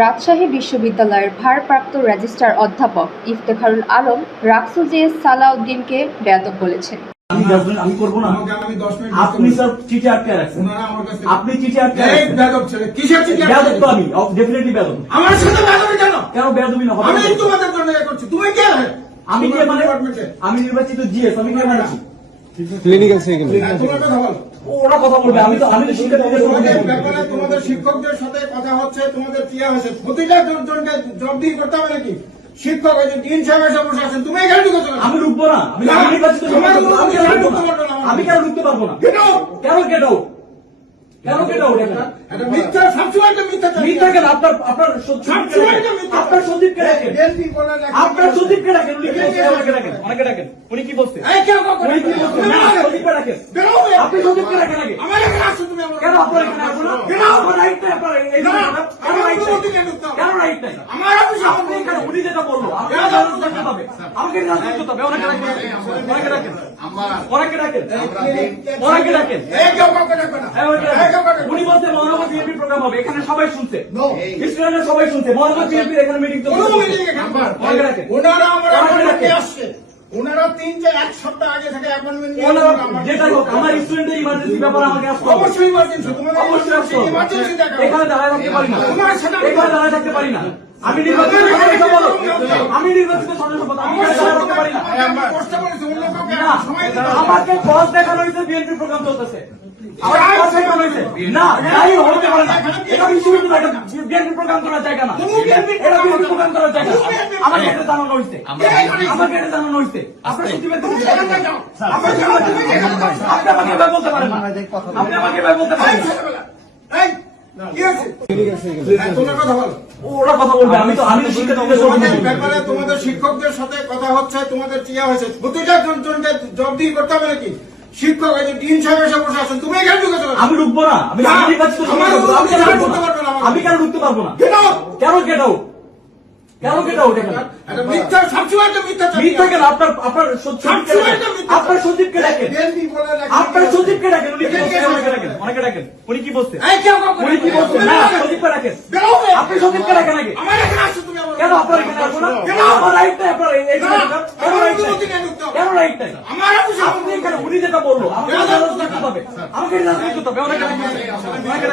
রাজশাহী বিশ্ববিদ্যালয়ের ভারপ্রাপ্ত রেজিস্ট্রার অধ্যাপক ইফতেখারুল আলম রাকসুজিএস সালাউদ্দিনকে বেয়াদব বলেছেন। আমি করব না। আমাকে আগামী 10 মিনিট আপনি স্যার চিঠি আটকে রাখছেন ওনারা আমার কাছে আপনি চিঠি আটকে এই রাখছেন বেয়াদব ছেলে কিসের চিঠি আটকে বেয়াদব তো রাখছেন? আমি ডেফিনেটলি বেয়াদব। আমার সাথে বেয়াদবি কেন? কেন বেয়াদবি না আমি তোমাদের জন্য করছি। তুমি কে? আমি কে মানে আমি নির্বাচিত জিএস আমি কে মানেছি। ক্লিনিক্যাল সেকেন্ড তোমার কথা বল। ওরা কথা বলবে আমি তো আমি তো ব্যাপারে তোমাদের শিক্ষকদের সাথে কথা হচ্ছে তোমাদের ক্রিয়া হয়েছে প্রতিটা জনকে জবাবদিহি করতে হবে নাকি শিক্ষক আছে ডিন সাহেব এসে বসে আছেন তুমি এখানে ঢুকেছো? আমি ঢুকবো না আমি কেন? ঢুকতে পারব না। কেন! কেন কেন কেন কেন এটা মিথ্যা সবসময় একটা মিথ্যা মিথ্যা কেন আপনার আপনার সবসময় একটা মিথ্যা। আপনার সচিবকে ডাকেন। DLP বলে না, আপনার সচিবকে উনি কি আমাকে ডাকেন আমাকে ডাকেন। উনি কি বলছে? এই কেউ উনি কি বলছে? না। না সচিবকে ডাকেন। বেরো বে। আপনি সচিবকে ডাকেন আগে। আমার এখানে আসছো তুমি আমার কেন আপনার এখানে আসব না? কেন আমার রাইট নাই আপনার এই না, আমার রাইট নাই কেন দিতে হবে? কেন রাইট নাই আমার অফিসে আপনি এখানে উনি যেটা বলল হবে। আমাকে হবে ওনাকে ডাকেন। ওনাকে ডাকেন। ওনাকে ডাকেন। ওনাকে ডাকেন। এই কেউ কাউকে ডাকবে না। বলছে মহানগর বিএনপি প্রোগ্রাম হবে এখানে সবাই শুনছে। স্টুডেন্টরা সবাই শুনছে মহানগর বিএনপি এখানে মিটিং তো ওনারা আমার ওনাকে আসছে। ওনারা তিন চার এক সপ্তাহ আগে থেকে অ্যাপয়েন্টমেন্ট আমার- যেটা হোক আমার স্টুডেন্টের ইমার্জেন্সি ব্যাপারে আমাকে আসতে অবশ্যই ইমার্জেন্সি তোমাদের অবশ্যই আসতে ইমার্জেন্সি দেখা এখানে দাঁড়ায় থাকতে পারি না। এখানে দাঁড়ায় থাকতে পারি না। আমি নির্বাচিত সদস্য বলো। আমি নির্বাচিত। আমাকে ক্রস দেখানো হয়েছে বিএনপি প্রোগ্রাম চলতেছে। না তাই হতে পারে না। এটা বিএনপি প্রোগ্রাম করার জায়গা না। এটা বিএনপি প্রোগ্রাম করার জায়গা। আমাকে এটা জানানো হয়েছে। আমাকে এটা জানানো হয়েছে। আপনার সচিবের কাছে জানানো যাও। আপনার সচিবের কাছে জানানো যাও। আপনি আমাকে এভাবে বলতে পারেন না। আপনি আমাকে এভাবে বলতে পারেন না। এই, কি হ্যাঁ, তোমার কথা বলো। ওরা কথা বলবে আমি তো আমি তোমাদের ব্যাপারে তোমাদের শিক্ষকদের সাথে কথা হচ্ছে তোমাদের চিয়া হয়েছে। প্রতিটা জন- জনকে জবাবদিহি করতে হবে নাকি? শিক্ষক ওই যে ডিন সাহেব এসে বসে আছেন তুমি এখানে? আমি ঢুকবো না। আমি আমি কেন? ঢুকতে পারব না? কেন কেন ঢুকতে পারব না Get out! কেন কেন কেন কেন? মিথ্যা সবসময় একটা মিথ্যা মিথ্যা কেন? আপনার আপনার সবসময়। মিথ্যা। আপনার সচিবকে ডাকেন। আপনার সচিবকে ডাকেন উনি কি? ডাকেন ওনাকে ডাকেন। উনি কি বলছে এই কেউ কাউকে উনি কি ডাকবে না। সচিবকে ডাকেন। আপনি সচিবকে ডাকেন আগে। আমার এখানে আসছো তুমি কেন আপনার এখানে আসব না? কেন? আমার রাইট নাই আপনার এই- কেন রাইট নাই। কেন রাইট নাই? আমার আপনি এখানে উনি যেটা বলল আমাকে কেন? জানাতে হবে। আমাকে জানাতে থাকতে হবে। ডাকেন।